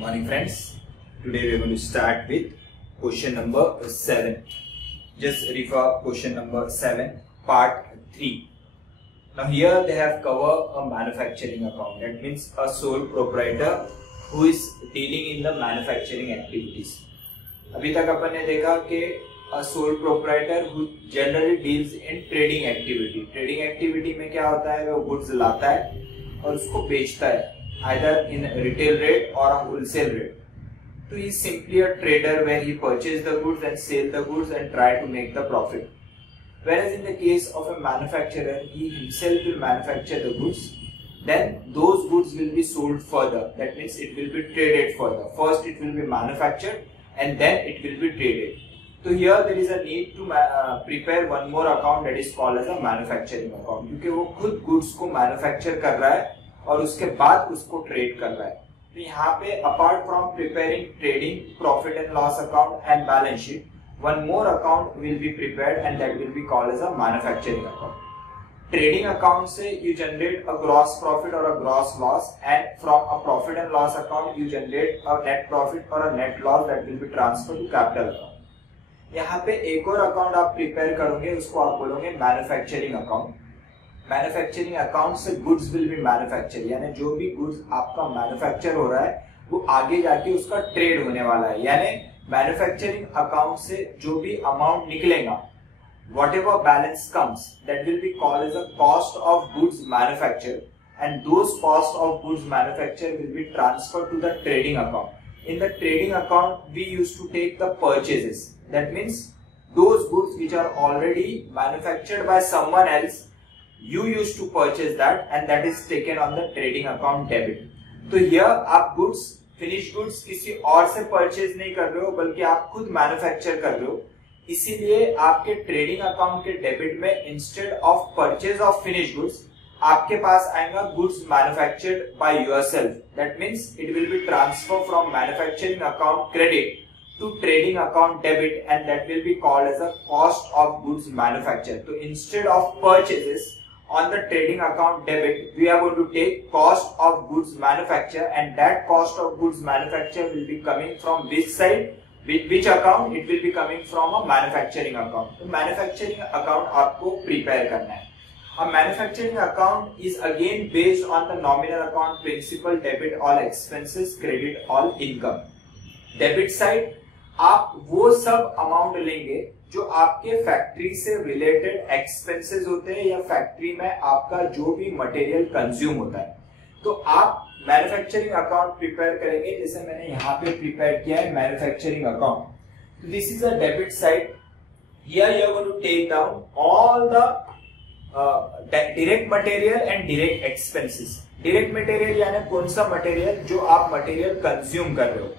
Morning friends, today we are going to start with question number 7. Just refer question number 7 part 3. Now here they have covered a manufacturing account, that means a sole proprietor who is dealing in the manufacturing activities. अभी तक अपन ने देखा कि a sole proprietor who generally deals in trading activity. Trading activity में क्या होता है, वो goods लाता है और उसको बेचता है either in retail rate or a wholesale rate. So he is simply a trader where he purchases the goods and sell the goods and try to make the profit. Whereas in the case of a manufacturer, he himself will manufacture the goods. Then those goods will be sold further. That means it will be traded further. First it will be manufactured and then it will be traded. So here there is a need to prepare one more account that is called as a manufacturing account. क्योंकि वो खुद goods को manufacture कर रहा है और उसके बाद उसको ट्रेड कर रहा है. तो यहाँ पे apart from preparing trading profit and loss account and balance sheet, one more account will be prepared and that will be called as a manufacturing account. Trading account से you generate a gross profit और a gross loss, and from a profit and loss account you generate a net profit और a net loss that will be transfer to capital account. यहाँ पे एक और अकाउंट आप प्रिपेयर करोगे, उसको आप बोलोगे मैन्युफैक्चरिंग अकाउंट. मैन्युफैक्चरिंग अकाउंट से गुड्स विल बी मैन्युफैक्चर, यानी जो भी गुड्स आपका मैन्युफैक्चर हो रहा है वो आगे जाके उसका ट्रेड होने वाला है. यानी मैन्युफैक्चरिंग अकाउंट से जो भी अमाउंट निकलेगा, whatever balance comes, that will be called as a cost of goods manufactured, and those cost of goods manufactured will be transferred to the trading account. In the trading account we used to take the purchases. That means those goods which are already manufactured by someone else, you used to purchase that and that is taken on the trading account debit. तो here आप goods, finished goods किसी और से purchase नहीं कर रहे हो बल्कि आप खुद manufacture कर रहे हो. इसीलिए आपके ट्रेडिंग अकाउंट के डेबिट में instead of purchase of finished goods आपके पास आएगा goods manufactured by yourself. That means it will be transfer from manufacturing account credit to trading account debit, and that will be called as a cost of goods manufactured. So instead of purchases on the trading account debit, we are going to take cost of goods manufacture, and that cost of goods manufacture will be coming from which side, which account? It will be coming from a manufacturing account. तो manufacturing account आपको prepare करना है. A manufacturing account is again based on the nominal account principal, debit all expenses, credit all income. Debit side आप वो सब अमाउंट लेंगे जो आपके फैक्ट्री से रिलेटेड एक्सपेंसेस होते हैं या फैक्ट्री में आपका जो भी मटेरियल कंज्यूम होता है. तो आप मैन्युफैक्चरिंग अकाउंट प्रिपेयर करेंगे, जैसे मैंने यहाँ पे प्रिपेयर किया है मैन्युफैक्चरिंग अकाउंट. तो this is a debit side. Here you are going to take down all the direct material and direct expenses. Direct material यानी कौन सा मटेरियल जो आप मटेरियल कंज्यूम कर रहे हो.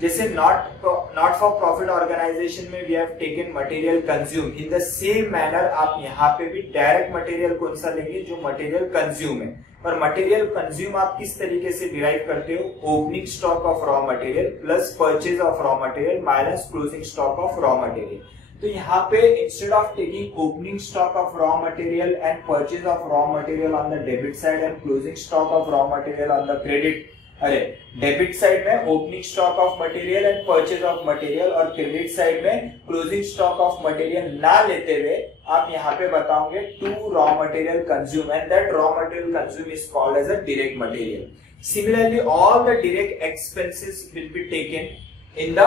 जैसे नॉट फॉर प्रॉफिट ऑर्गेनाइजेशन में we have taken material consume, in the same manner आप यहाँ पे भी डायरेक्ट मटेरियल कौन सा लेंगे जो मटेरियल कंज्यूम है. और मटेरियल कंज्यूम आप किस तरीके से डिराइव करते हो, opening stock of raw material plus purchase of raw material minus closing stock of raw material. तो यहाँ पे instead of taking opening stock of raw material and purchase of raw material on the debit side and closing stock of raw material on the credit, अरे debit side में opening stock of material and purchase of material और credit side में closing stock of material ना लेते हुए आप यहाँ पे बताओगे to raw material consume, and that raw material consume is called as a direct material. Similarly all the direct expenses will be taken in the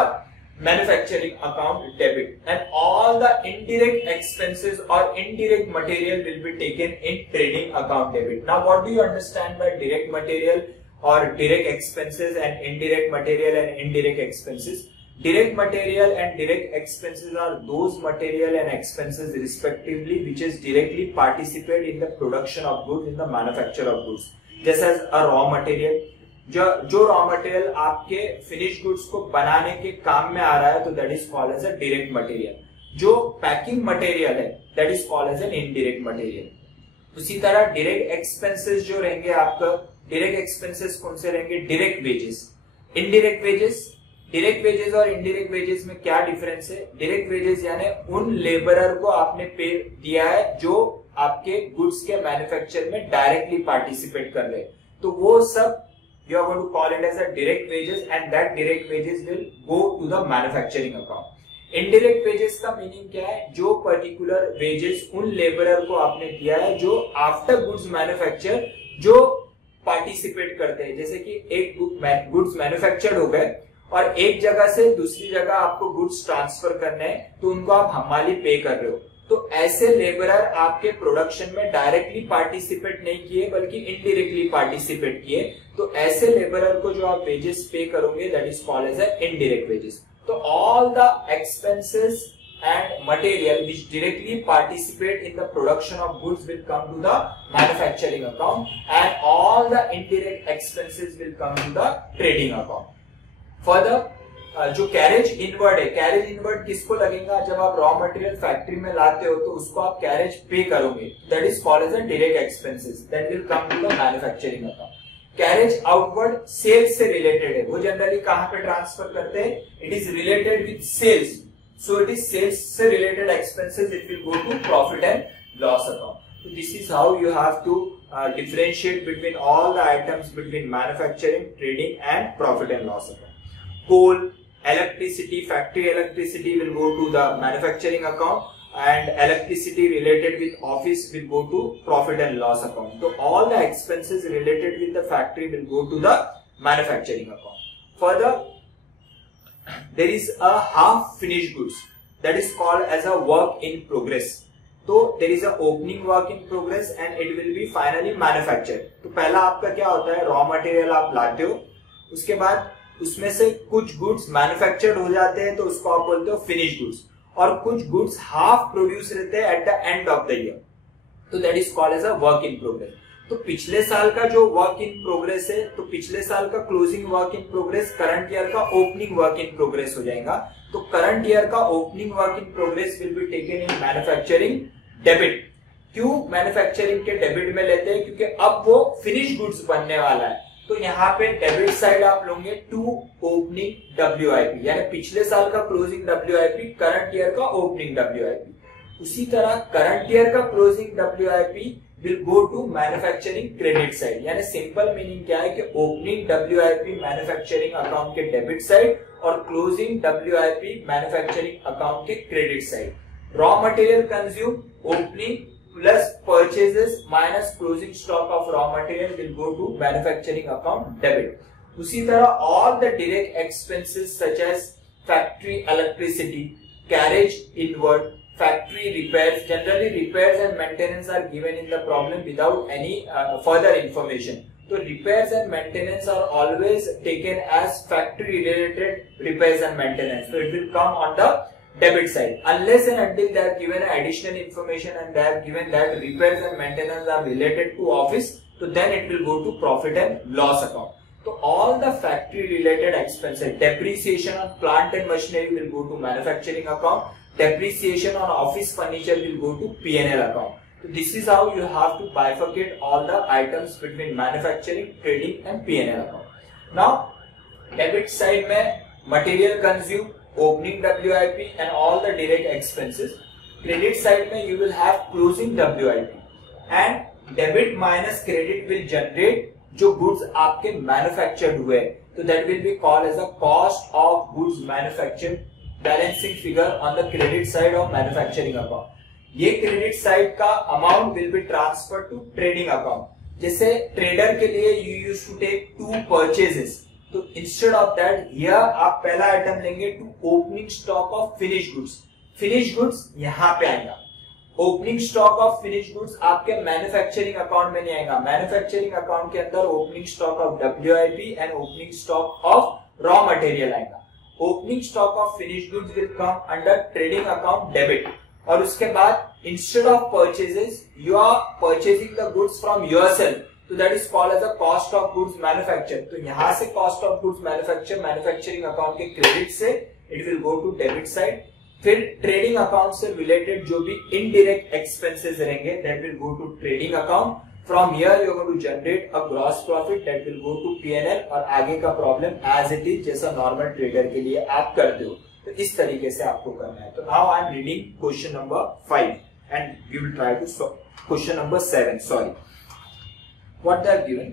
manufacturing account debit, and all the indirect expenses or indirect material will be taken in trading account debit. Now what do you understand by direct material or direct expenses and indirect material and indirect expenses? Direct material and direct expenses are those material and expenses respectively which is directly participate in the production of goods, in the manufacture of goods. Just as a raw material, जो raw material आपके finish goods को बनाने के काम में आ रहा है तो that is called as a direct material. जो पैकिंग मटेरियल है that is called as an indirect material. उसी तरह डायरेक्ट एक्सपेंसेस जो रहेंगे आपका, डायरेक्ट एक्सपेंसेस कौन से रहेंगे, direct wages, indirect wages. Direct wages और इनडायरेक्ट वेजेस में क्या डिफरेंस है? डायरेक्ट वेजेस यानी उन लेबरर को आपने पे दिया है जो आपके गुड्स के मैन्युफैक्चर में डायरेक्टली पार्टिसिपेट कर रहे हैं, तो वो सब you are going to call it as a direct wages, and that direct wages will go to the manufacturing account. Indirect wages का मीनिंग क्या है? जो पर्टिकुलर वेजेस उन लेबरर को आपने दिया है जो आफ्टर गुड्स मैन्युफैक्चर जो पार्टिसिपेट करते हैं। जैसे कि एक गुड्स मैन्युफैक्चर्ड हो गए और एक जगह से दूसरी जगह आपको गुड्स ट्रांसफर करने हैं, तो उनको आप हमाली पे कर रहे हो। तो ऐसे लेबरर आपके प्रोडक्शन में डायरेक्टली पार्टिसिपेट नहीं किए बल्कि इनडायरेक्टली पार्टिसिपेट किए, तो ऐसे लेबरर को जो आप वेजेस पे करोगे that is called as indirect wages. तो all the expenses and material which directly participate in the production of goods will come to the manufacturing account, and all the indirect expenses will come to the trading account. Further, जो carriage inward है, carriage inward किसको लगेगा? जब आप raw material factory में लाते हो तो उसको आप कैरेज पे करोगे, that is called as a direct expenses, that will come to the manufacturing account. Carriage outward sales से रिलेटेड है, वो जनरली कहां पे ट्रांसफर करते हैं? It is related with sales, so it is sales से related expenses, it will go to profit and loss account. So this is how you have to differentiate between all the items between manufacturing, trading and profit and loss account. Coal, electricity, factory electricity will go to the manufacturing account, and electricity related with office will go to profit and loss account. So all the expenses related with the factory will go to the manufacturing account. Further, there is a half finished goods that is called as a work in progress. तो there is a opening work in progress and it will be finally manufactured. तो पहला आपका क्या होता है? Raw material आप लाते हो, उसके बाद उसमें से कुछ गुड्स मैन्युफैक्चर्ड हो जाते हैं तो उसको आप बोलते हो फिनिश गुड्स, और कुछ गुड्स हाफ प्रोड्यूस रहते हैं at the end of the year, तो that is called as a work in progress. तो पिछले साल का जो वर्क इन प्रोग्रेस है, तो पिछले साल का closing work in progress current year का ओपनिंग वर्क इन प्रोग्रेस हो जाएगा। तो करंट ईयर का opening work in progress will be taken in manufacturing debit. क्यों मैन्युफैक्चरिंग के डेबिट में लेते हैं? क्योंकि अब वो फिनिश गुड्स बनने वाला है, तो यहाँ पे डेबिट साइड आप लोगे टू ओपनिंग WIP, यानी पिछले साल का क्लोजिंग WIP, करंट ईयर का ओपनिंग WIP। उसी तरह करंट ईयर का closing WIP will go to manufacturing credit side, यानी सिंपल मीनिंग क्या है कि ओपनिंग WIP मैन्युफैक्चरिंग अकाउंट के डेबिट साइड और क्लोजिंग WIP मैन्युफैक्चरिंग अकाउंट के credit side. Raw material consume opening plus purchases minus closing stock of raw material will go to manufacturing account debit. उसी तरह all the direct expenses such as factory electricity, carriage inward, factory repairs, generally repairs and maintenance are given in the problem without any further information. So repairs and maintenance are always taken as factory related repairs and maintenance. So it will come on the debit side unless and until they are given additional information and they have given that repairs and maintenance are related to office, so then it will go to profit and loss account. So all the factory related expenses, depreciation on plant and machinery will go to manufacturing account. Depreciation on office furniture will go to P&L account. So this is how you have to bifurcate all the items between manufacturing, trading and P&L account. Now, debit side में material consume, opening WIP and all the direct expenses. Credit side में you will have closing WIP, and debit minus credit will generate जो goods आपके manufactured हुए, तो that will be called as a cost of goods manufactured, balancing figure on the credit side of manufacturing account. ये credit side का amount will be transfer to trading account. जैसे trader के लिए you use to take 2 purchases, तो instead of that here आप पहला item लेंगे to opening stock of finish goods. Finish goods यहाँ पे आएगा, opening stock of finish goods आपके मैन्युफैक्चरिंग अकाउंट में नहीं आएगा। मैन्युफैक्चरिंग अकाउंट के अंदर opening stock of WIP and opening stock of raw material आएगा। Opening stock of finish goods will come under trading account debit, और उसके बाद instead of purchases you are purchasing the goods from yourself, तो that is called as a cost of goods manufacture. तो यहां से cost of goods manufacture manufacturing account के credit से it will go to debit side. फिर trading account से related जो भी इनडायरेक्ट एक्सपेंसेस रहेंगे that will go to trading account. From here you are going to generate a gross profit that will go to P&L, और आगे का problem as it is जैसा normal trader के लिए आप करते हो, तो इस तरीके से आपको करना है। तो now I am reading question number 5 and we will try to solve question number 7. Sorry, what they have given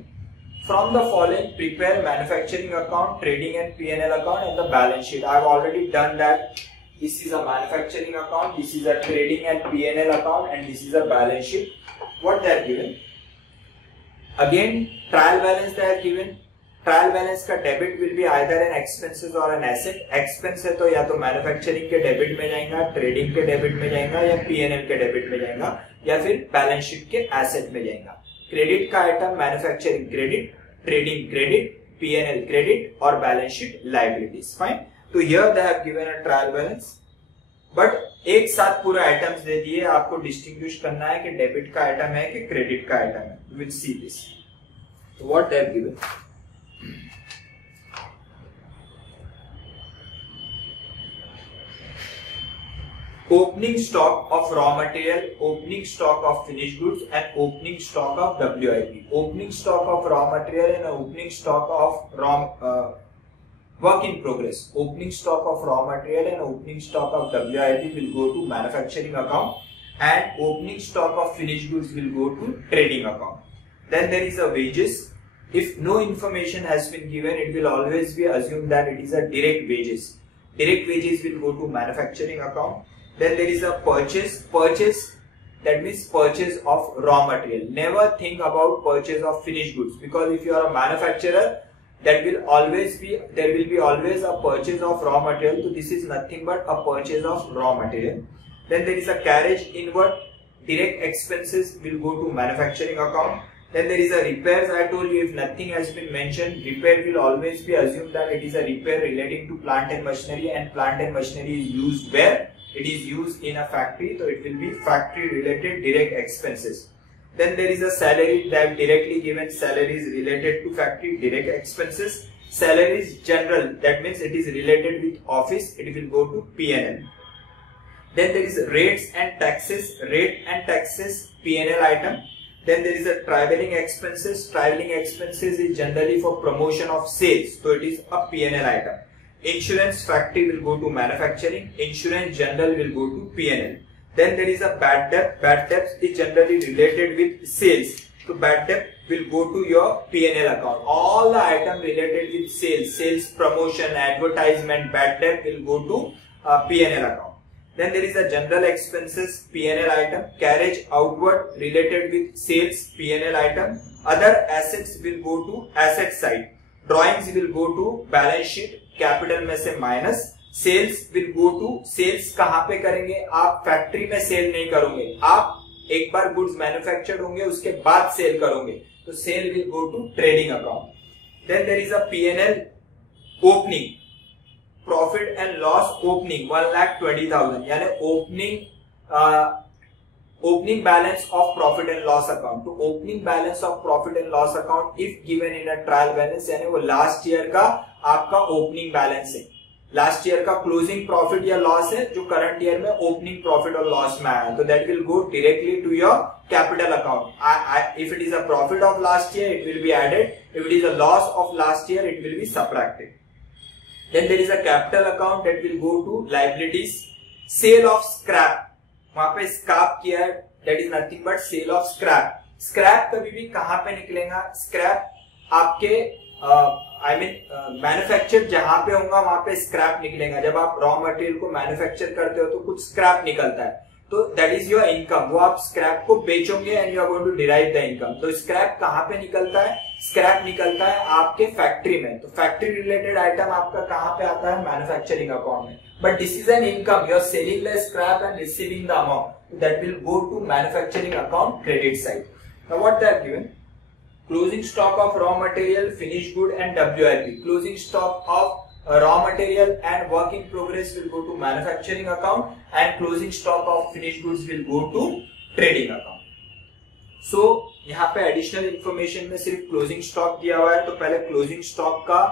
From the following, prepare manufacturing account, trading and P&L account and the balance sheet. I have already done that. This is a manufacturing account, this is a trading and P&L account, and this is a balance sheet. What they are given? Again, trial balance they are given. Trial balance का debit will be either an expenses और an asset. Expense है तो या तो मैन्युफैक्चरिंग के डेबिट में जाएगा, ट्रेडिंग के डेबिट में जाएगा, या P&L के डेबिट में जाएगा, या फिर बैलेंस शीट के एसेट में जाएगा. क्रेडिट का item manufacturing credit, trading credit, P&L credit और बैलेंस शीट लायबिलिटीज. फाइन. तो here they have given a trial balance, but एक साथ पूरे आइटम्स दे दिए. आपको डिस्टिंग्विश करना है कि डेबिट का आइटम है कि क्रेडिट का आइटम है. Will see this. What they have given? Opening stock of raw material, opening stock of finished goods and opening stock of WIP. Opening stock of raw material and opening stock of work in progress. Opening stock of raw material and opening stock of WIP will go to manufacturing account, and opening stock of finished goods will go to trading account. Then there is a wages. If no information has been given, it will always be assumed that it is a direct wages. Direct wages will go to manufacturing account. Then there is a purchase, that means purchase of raw material. Never think about purchase of finished goods, because if you are a manufacturer, there will always be a purchase of raw material. So this is nothing but a purchase of raw material. Then there is a carriage inward. Direct expenses will go to manufacturing account. Then there is a repairs. I told you, if nothing has been mentioned, repair will always be assumed that it is a repair relating to plant and machinery, and plant and machinery is used where? It is used in a factory, so it will be factory related direct expenses. Then there is a salary. They have directly given salaries related to factory direct expenses. Salaries general, that means it is related with office, it will go to P&L. Then there is rates and taxes, rate and taxes P&L item. Then there is a traveling expenses. Traveling expenses is generally for promotion of sales, so it is a P&L item. Insurance factory will go to manufacturing. Insurance general will go to P&L. Then there is a bad debt. Bad debt is generally related with sales, so bad debt will go to your P&L account. All the item related with sales promotion, advertisement, bad debt will go to P&L account. Then there is a general expenses P&L item. Carriage outward related with sales P&L item. Other assets will go to asset side. Drawings will go to balance sheet. Capital में से minus. Sales will go to, sales कहां पे करेंगे? आप फैक्ट्री में सेल नहीं करोगे, आप एक बार गुड्स मैन्युफैक्चर्ड होंगे उसके बाद सेल करोगे, तो sale will go to trading account. Then there is a P&L opening, profit and loss opening 1,20,000, यानी opening balance of profit and loss account. तो opening balance of profit and loss account if given in a trial balance, यानी वो last year का आपका opening balance है, last year का closing profit या loss है जो करंट ईयर में ओपनिंग प्रॉफिट और लॉस में आया, तो that will go directly to your capital account. If it is a profit of last year it will be added, if it is a loss of last year it will be subtracted. Then there is a capital account that will go to liabilities. Cell of scrap, वहां पे scrap किया है, that is nothing but sale of scrap. Scrap कभी भी कहां पे निकलेगा? स्क्रैप आपके मैन्युफैक्चर जहां पे होगा वहां पे स्क्रैप निकलेगा. जब आप रॉ मटेरियल को मैन्युफैक्चर करते हो तो कुछ स्क्रैप निकलता है, तो दैट इज योर इनकम. वो आप स्क्रैप को बेचोगे and you are going to derive the income. तो स्क्रैप कहां पे निकलता है? स्क्रैप निकलता है आपके फैक्ट्री में. तो फैक्ट्री रिलेटेड आइटम आपका कहां पे आता है? मैन्युफैक्चरिंग अकाउंट में. But this is an income, you are selling the scrap and receiving the amount, that will go to manufacturing account credit side. Now what they have given? Closing stock of raw material, finished good and WIP. Closing stock of raw material and work in progress will go to manufacturing account, and closing stock of finished goods will go to trading account. So यहाँ पे additional information में सिर्फ closing stock दिया हुआ है, तो पहले closing stock का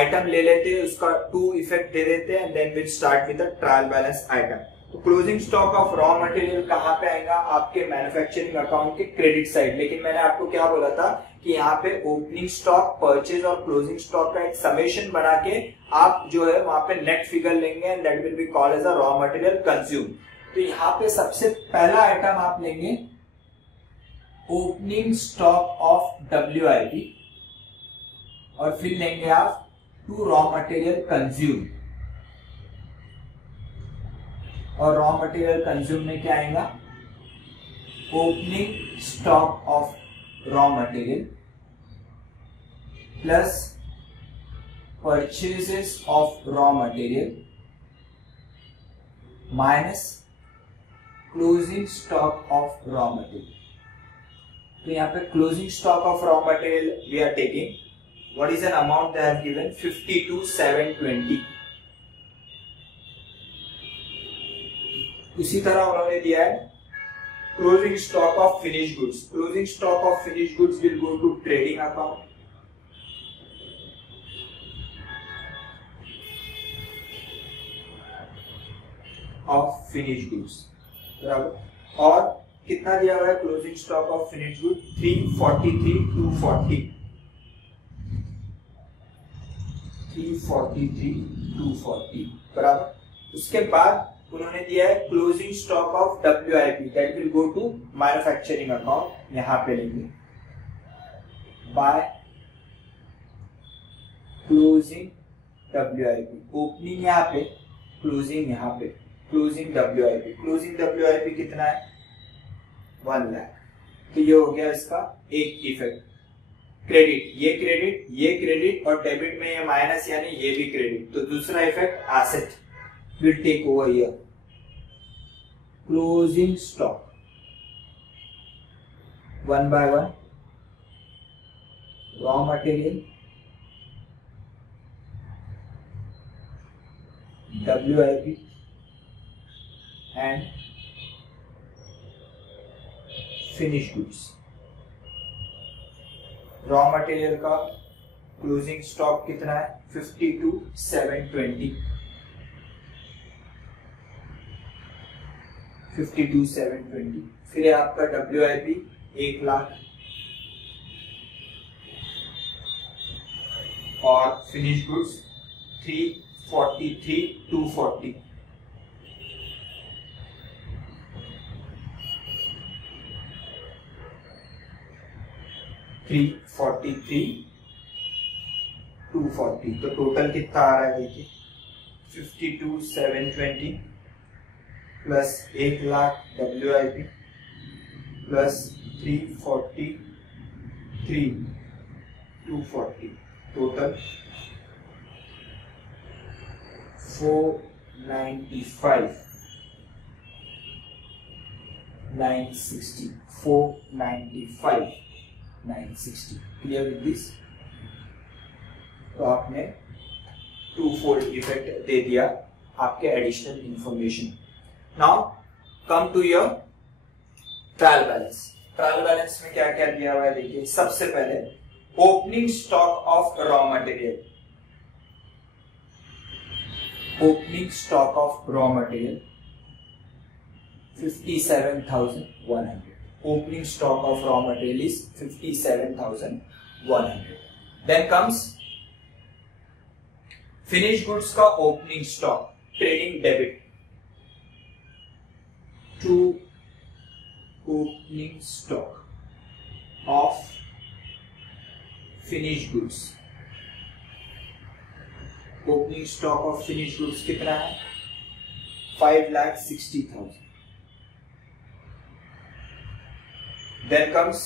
आइटम ले लेते हैं, उसका टू इफेक्ट दे देते हैं, and then we'll start with a trial balance item. तो closing stock of raw material कहां पे आएगा? आपके मैन्युफैक्चरिंग अकाउंट के क्रेडिट साइड. लेकिन मैंने आपको क्या बोला था कि यहाँ पे ओपनिंग स्टॉक, परचेज और क्लोजिंग स्टॉक का एक समेशन बना के आप जो है वहां पे नेट फिगर लेंगे, and that will be called as a raw material consume. तो यहाँ पे सबसे पहला आइटम आप लेंगे ओपनिंग स्टॉक ऑफ WIP. और फिर लेंगे आप टू रॉ मटेरियल कंज्यूम, और रॉ मटेरियल कंज्यूम में क्या आएगा, opening stock of raw material plus purchases of raw material minus closing stock of raw material. तो यहाँ पे closing stock of raw material we are taking, what is an amount they have given 52,720। इसी तरह उन्होंने दिया है closing stock of finish goods. Closing stock of finish goods will go to trading account of finish goods, बराबर। और कितना दिया हुआ है closing stock of finish good, 343,240, 343,240, बराबर। उसके बाद उन्होंने दिया है closing stock of WIP, that will go to manufacturing account, यहां पे लेंगे बाय क्लोजिंग WIP, ओपनिंग यहां पे, क्लोजिंग यहां पे, क्लोजिंग WIP। क्लोजिंग WIP कितना है, 1 लाख। तो ये हो गया इसका एक इफेक्ट। क्रेडिट, ये क्रेडिट, ये क्रेडिट, और डेबिट में ये माइनस यानी ये भी क्रेडिट। तो दूसरा effect, asset will take over here, closing stock 1 by 1, raw material, WIP and finish goods. Raw material का क्लोजिंग स्टॉक कितना है, 52,720, 52,720। फिर आपका WIP 1 लाख और फिनिश गुड्स 343,240। तो टोटल कितना आ रहा है देखिए, 52,720 plus 1 lakh WIP plus 343,240, total 495,960, 495,960। Clear with this? तो आपने टू फोल्ड इफेक्ट दे दिया आपके additional information. Now come to your trial balance. Trial balance में क्या क्या दिया हुआ है देखिए। सबसे पहले opening stock of raw material, opening stock of raw material 57,100। Opening stock of raw material is 57,100. Then comes finished goods का opening stock, trading debit to opening stock of finished goods. Opening stock of finished goods कितना है, 5,60,000. Then comes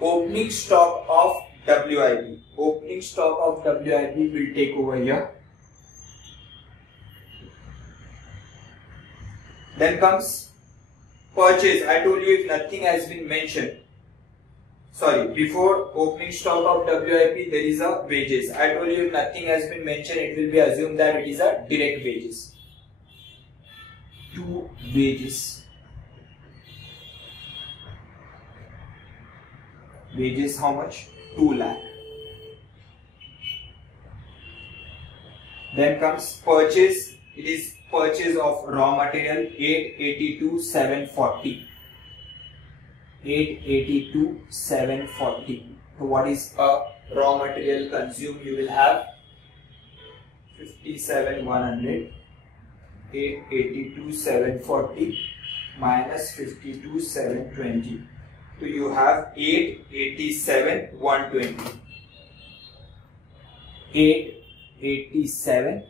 opening stock of WIP. Opening stock of WIP will take over here. Then comes purchase. I told you if nothing has been mentioned. Sorry, before opening stock of WIP there is a wages. I told you if nothing has been mentioned, it will be assumed that it is a direct wages. 2 wages. Wages how much? 2 lakh. Then comes purchase. It is purchase of raw material 882,740. 882,740. So what is a raw material consumed? You will have 57,100. 882,740 minus 52,720. So you have 887,120. 887.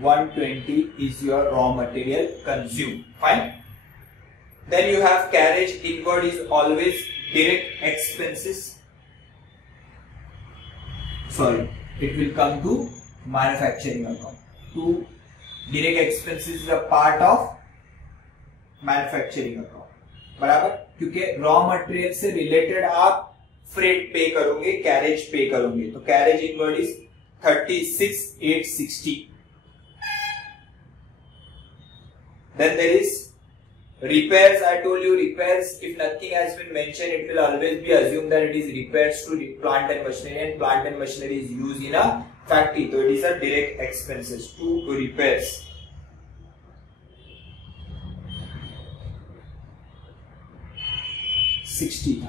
120 is your raw material consumed. Fine. Then you have carriage inward is always direct expenses. Sorry, it will come to manufacturing account. To direct expenses is a part of manufacturing account, बराबर, क्योंकि raw material से रिलेटेड आप फ्रेट पे करोगे, कैरेज पे करोगे, तो carriage inward is 36,860. Then there is repairs. I told you repairs, if nothing has been mentioned, it will always be assumed that it is repairs to plant and machinery, and plant and machinery is used in a factory, so it is a direct expenses to repairs. $60,000.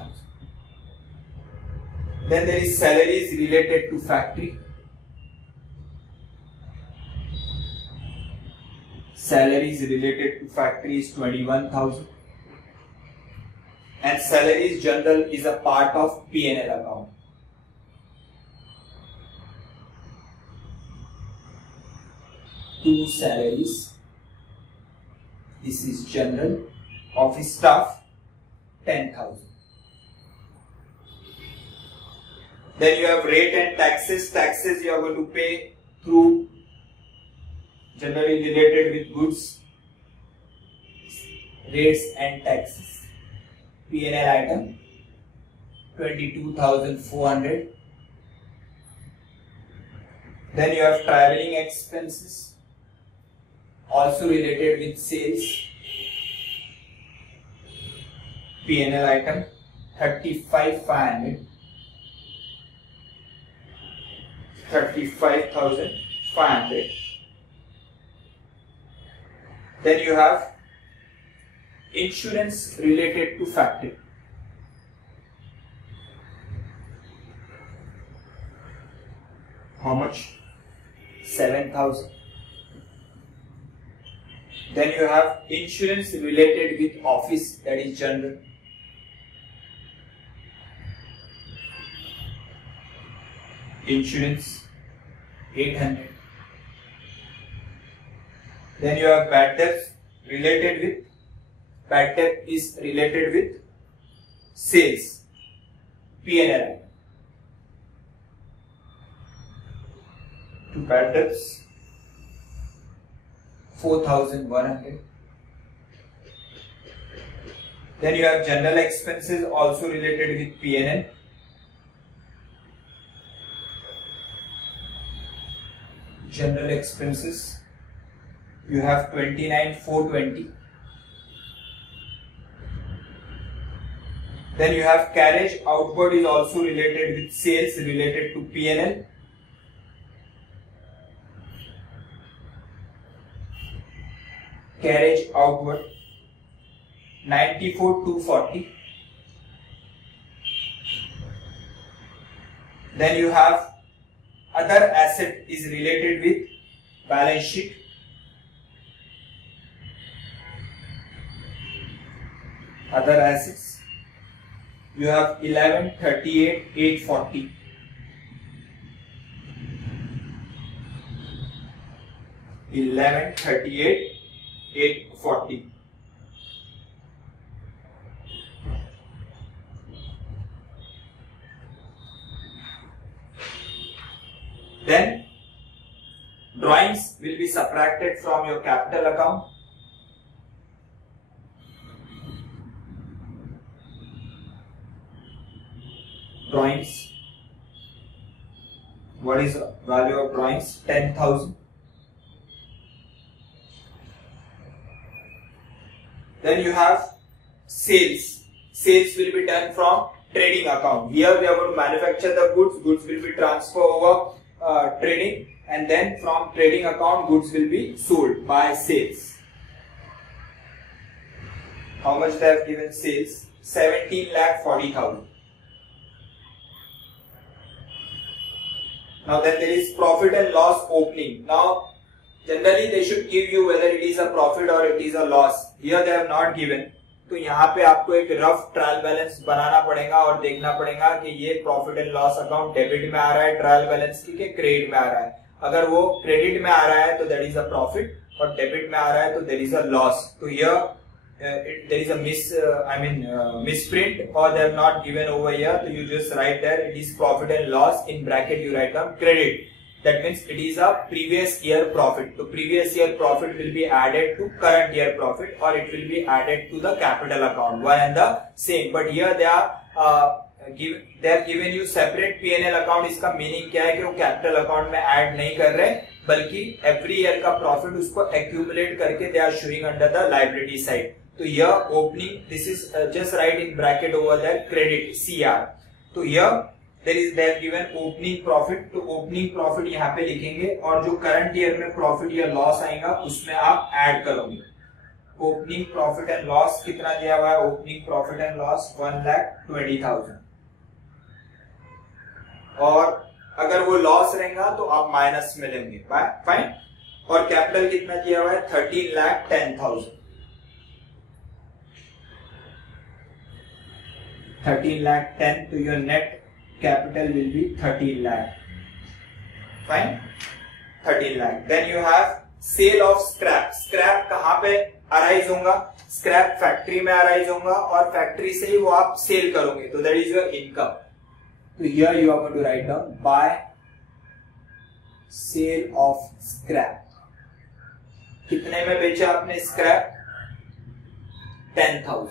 Then there is salaries related to factory. Salaries related to factory is 21,000. And salaries general is a part of P&L account. Two salaries. This is general. Office staff 10,000. Then you have rate and taxes. Taxes you are going to pay through generally related with goods. Rates and taxes. P&L item 22,400. Then you have traveling expenses, also related with sales. P&L item 35,500. 35,500. Then you have insurance related to factory. How much? 7,000. Then you have insurance related with office, that is general. Insurance 800. Then you have bad debts related with, bad debt is related with sales, P&L. To bad debts 4,100. Then you have general expenses also related with P&L. General expenses you have 29,420. Then you have carriage outward is also related with sales related to P&L. Carriage outward 94,240. Then you have other asset is related with balance sheet. Other assets you have 11,38,840. $11,38,840. Then drawings will be subtracted from your capital account. Drawings. What is the value of drawings? 10,000. Then you have sales. Sales will be done from trading account. Here we are going to manufacture the goods. Goods will be transferred over trading, and then from trading account goods will be sold by sales. How much they have given sales? 17,40,000. Now then there is profit and loss opening. Now generally they should give you whether it is a profit or it is a loss. Here they have not given. तो यहाँ पे आपको एक rough trial balance बनाना पड़ेगा और देखना पड़ेगा कि ये profit and loss account debit में आ रहा है ट्रायल बैलेंस की कि क्रेडिट में आ रहा है। अगर वो क्रेडिट में आ रहा है तो दैट इज अ प्रॉफिट और डेबिट में आ रहा है तो देयर इज अ लॉस। तो here there is a misprint or they have not given over here, so you just write there it is profit and loss, in bracket you write down credit, that means it is a previous year profit. So previous year profit will be added to current year profit or it will be added to the capital account, one and the same, but here they have given you separate P&L account। इसका मीनिंग क्या है कि वो capital account में ऐड नहीं कर रहे बल्कि एवरी ईयर का प्रॉफिट उसको एक्यूमुलेट करके they are showing under the liability side. तो यह opening, this is just right in bracket over that credit CR। तो यह there is there given opening profit, तो ओपनिंग प्रॉफिट यहाँ पे लिखेंगे और जो करंट ईयर में प्रॉफिट या लॉस आएगा उसमें आप ऐड करोगे। ओपनिंग प्रॉफिट एंड लॉस कितना दिया हुआ है? ओपनिंग प्रॉफिट एंड लॉस 1,20,000 और अगर वो लॉस रहेगा तो आप माइनस में लेंगे, फाइन। और कैपिटल कितना दिया हुआ है? 13,10,000। 13,10,000, तो your net capital will be 13 lakh, fine, 13 lakh. Then you have sale of scrap. Scrap कहां पे अराइज होगा? स्क्रैप फैक्ट्री में अराइज होगा और फैक्ट्री से ही वो आप सेल करोगे, तो दैट इज योर इनकम। तो here you are going to write down by sale of scrap। कितने में बेचा आपने स्क्रैप? 10,000,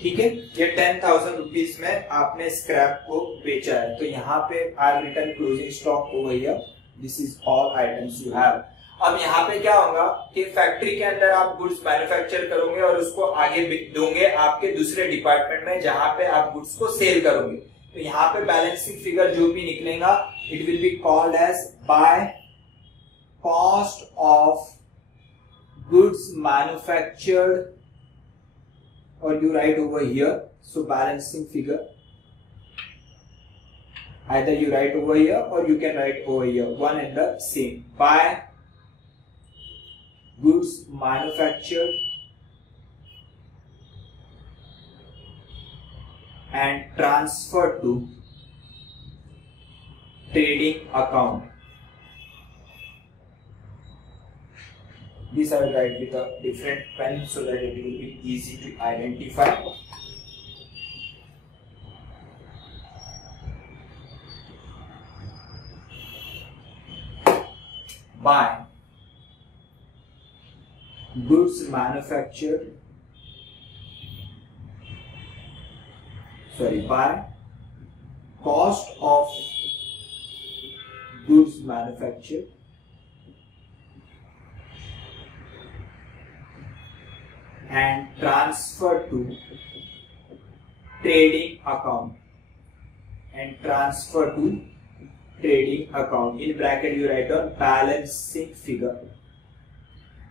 ठीक है। ये 10,000 रुपीज में आपने स्क्रैप को बेचा है। तो यहाँ पे I return closing stock over here, this is all items you have. अब यहाँ पे क्या होगा कि फैक्ट्री के अंदर आप गुड्स मैन्युफैक्चर करोगे और उसको आगे दोगे आपके दूसरे डिपार्टमेंट में जहां पे आप गुड्स को सेल करोगे। तो यहाँ पे बैलेंसिंग फिगर जो भी निकलेगा it will be called as by cost of goods manufactured और you write over here. So balancing figure either you write over here or you can write over here, one and the same, by goods manufactured and transferred to trading account. This I will write with a different pen so that it will be easy to identify. By goods manufactured, by cost of goods manufactured and transferred to trading account trading account. In bracket you write down balancing figure.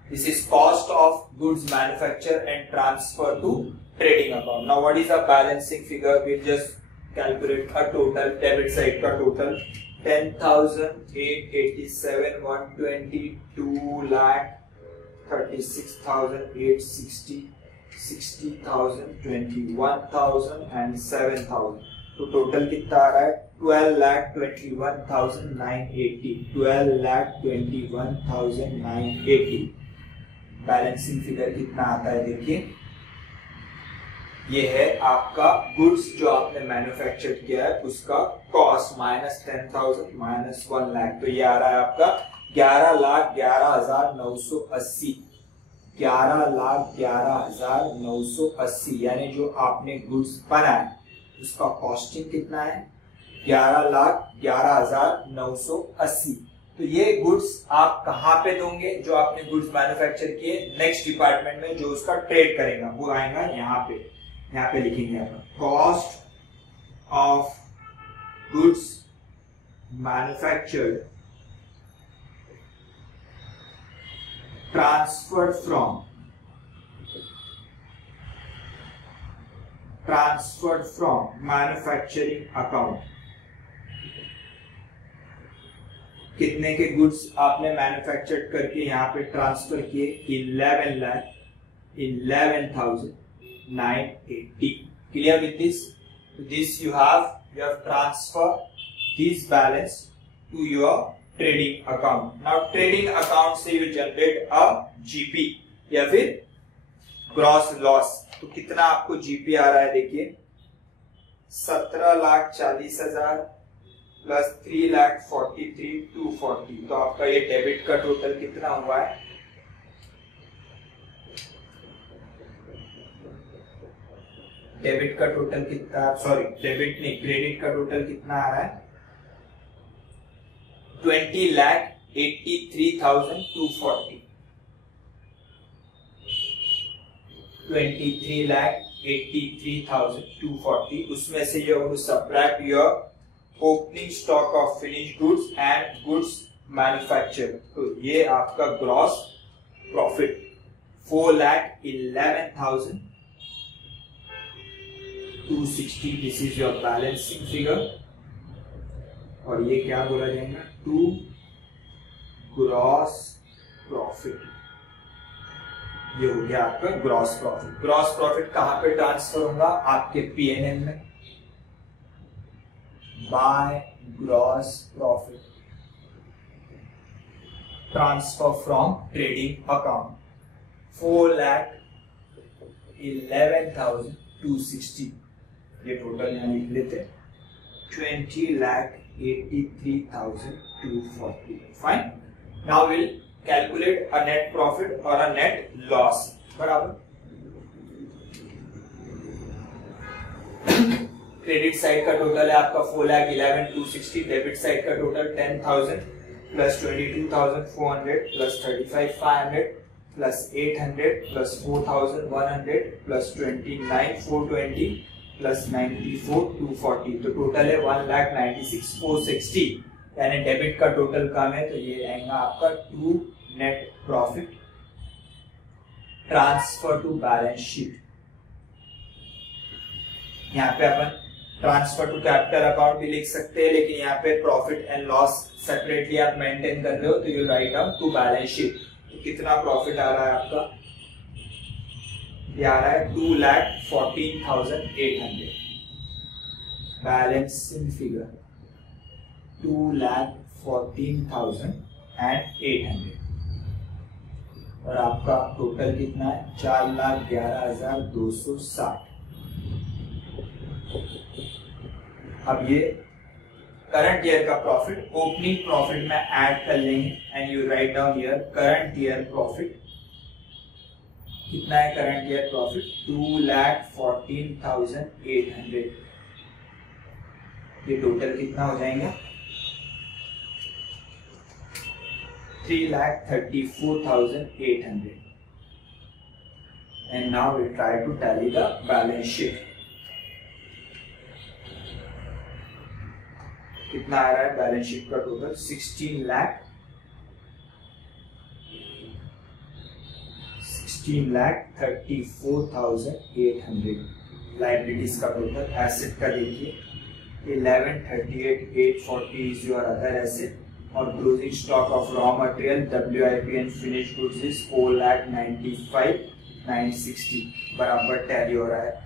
This is cost of goods manufactured and transferred to trading account. Now what is a balancing figure? We'll just calculate a total, debit side का total 10,887, 120, 2,36,860, 60,000, 21,000 and 7,000। तो टोटल कितना आ रहा है? 12,21,980, 12,21,980। Balancing figure कितना आता है देखिए, ये है आपका गुड्स जो आपने मैन्युफैक्चर किया है उसका कॉस्ट माइनस 10,000 माइनस 1 लाख, तो ये आ रहा है आपका 11,11,980, 11,11,980, यानी जो आपने गुड्स बनाए उसका कॉस्टिंग कितना है? 11,11,980। तो ये गुड्स आप कहां पे दोगे? जो आपने गुड्स मैन्युफैक्चर किए नेक्स्ट डिपार्टमेंट में जो उसका ट्रेड करेगा वो आएगा यहाँ पे लिखेंगे आप cost of goods manufactured transferred from manufacturing account कितने के गुड्स आपने मैन्युफैक्चर करके यहाँ पे ट्रांसफर किए? 11,980. Clear with this? This you have transfer this balance to your trading account. Now trading account से you generate a GP या फिर ग्रॉस लॉस. तो कितना आपको GP आ रहा है? देखिए 17,40,000 प्लस 3,43,240. तो आपका ये डेबिट का टोटल कितना हुआ है? डेबिट का टोटल कितना, सॉरी डेबिट नहीं, क्रेडिट का टोटल कितना आ रहा है? 20,83,240. 23,83,240. उसमें से you have to subtract your opening stock of finished goods and goods manufactured. तो ये आपका gross profit 4,11,260. This is your balancing figure. और ये क्या बोला जाएगा? To gross profit. ये हो गया आपका ग्रॉस प्रॉफिट. ग्रॉस प्रॉफिट कहां पे ट्रांसफर होगा? आपके पीएनएल में. By gross profit transfer from trading account 4,11,260. ये टोटल यहां लिख लेते. 20,83,240. Fine. Now will calculate a net profit और अ नेट लॉस. बराबर. क्रेडिट साइड का टोटल है आपका 4,11,260. डेबिट साइड का टोटल 10,000 प्लस 22,400 प्लस 35,500 प्लस 800 प्लस 4,100 प्लस 29,420 प्लस 94,240. तो टोटल है 1,96,460. यानी डेबिट का टोटल कम है, तो ये आएगा आपका to net profit transfer to balance sheet. यहाँ पे अपन ट्रांसफर टू कैपिटल अकाउंट भी लिख सकते हैं, लेकिन यहाँ पे प्रॉफिट एंड लॉस सेपरेटली आप मेंटेन कर रहे हो, तो you write down to balance sheet. तो कितना प्रॉफिट आ रहा है आपका? ये आ रहा है 2,14,800. Balancing figure 2,14,800. और आपका टोटल कितना है? 4,11,260. अब ये करंट ईयर का प्रॉफिट ओपनिंग प्रॉफिट में ऐड कर लेंगे and you write down here current year profit. कितना है करंट ईयर प्रॉफिट? 2,14,800. ये टोटल कितना हो जाएगा? 3,34,800. And now we try to tally the balance sheet. कितना आ रहा है बैलेंस शीट का टोटल? 16,34,800. लाइबिलिटीज का टोटल. एसेट का देखिए 11,38,840 इज योर अदर एसेट. और closing stock of raw material WIP and finished goods is 4,95,960. बराबर टैली हो रहा है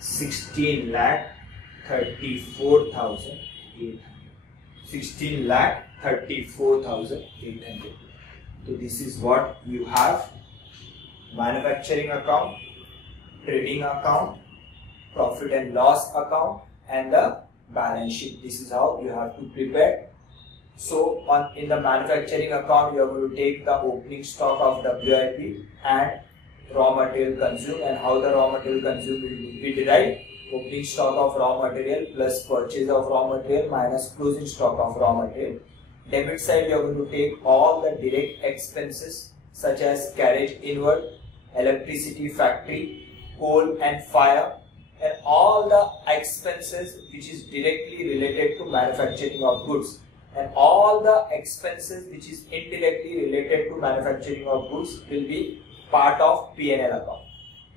16,34,800. So this is what you have: manufacturing account, trading account, profit and loss account, and the balance sheet. This is how you have to prepare. So in the manufacturing account, you are going to take the opening stock of WIP and raw material consumed, and how the raw material consumed will be derived. Opening stock of raw material plus purchase of raw material minus closing stock of raw material. Debit side, you are going to take all the direct expenses such as carriage inward, electricity factory, coal and fire, and all the expenses which is directly related to manufacturing of goods, and all the expenses which is indirectly related to manufacturing of goods will be part of P&L account.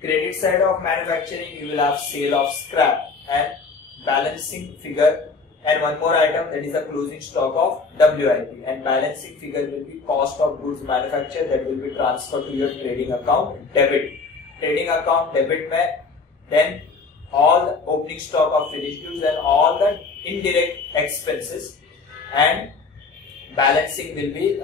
Credit side of manufacturing, you will have sale of scrap and balancing figure and one more item, that is the closing stock of WIP, and balancing figure will be cost of goods manufactured that will be transferred to your trading account debit. Trading account debit mein then all the opening stock of finished goods and all the indirect expenses, and balancing will be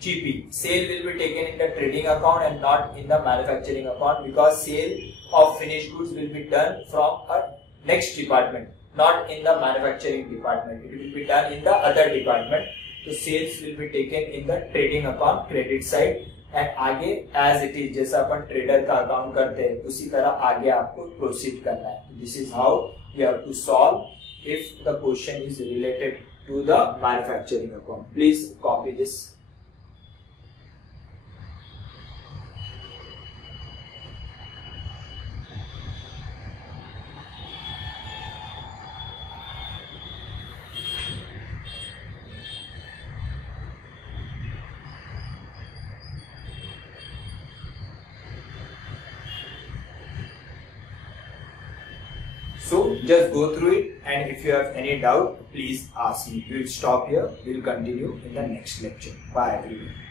GP. Sale will be taken in the trading account and not in the manufacturing account, because sale of finished goods will be done from a next department, not in the manufacturing department. It will be done in the other department. So sales will be taken in the trading account credit side, and आगे as it is जैसा अपन ट्रेडर का अकाउंट करते हैं उसी तरह आगे आपको प्रोसीड करना है. This is how you have to solve if the question is related to the manufacturing account. Please copy this. So just go through it, and if you have any doubt, please ask me. We will stop here. We will continue in the next lecture. Bye everyone.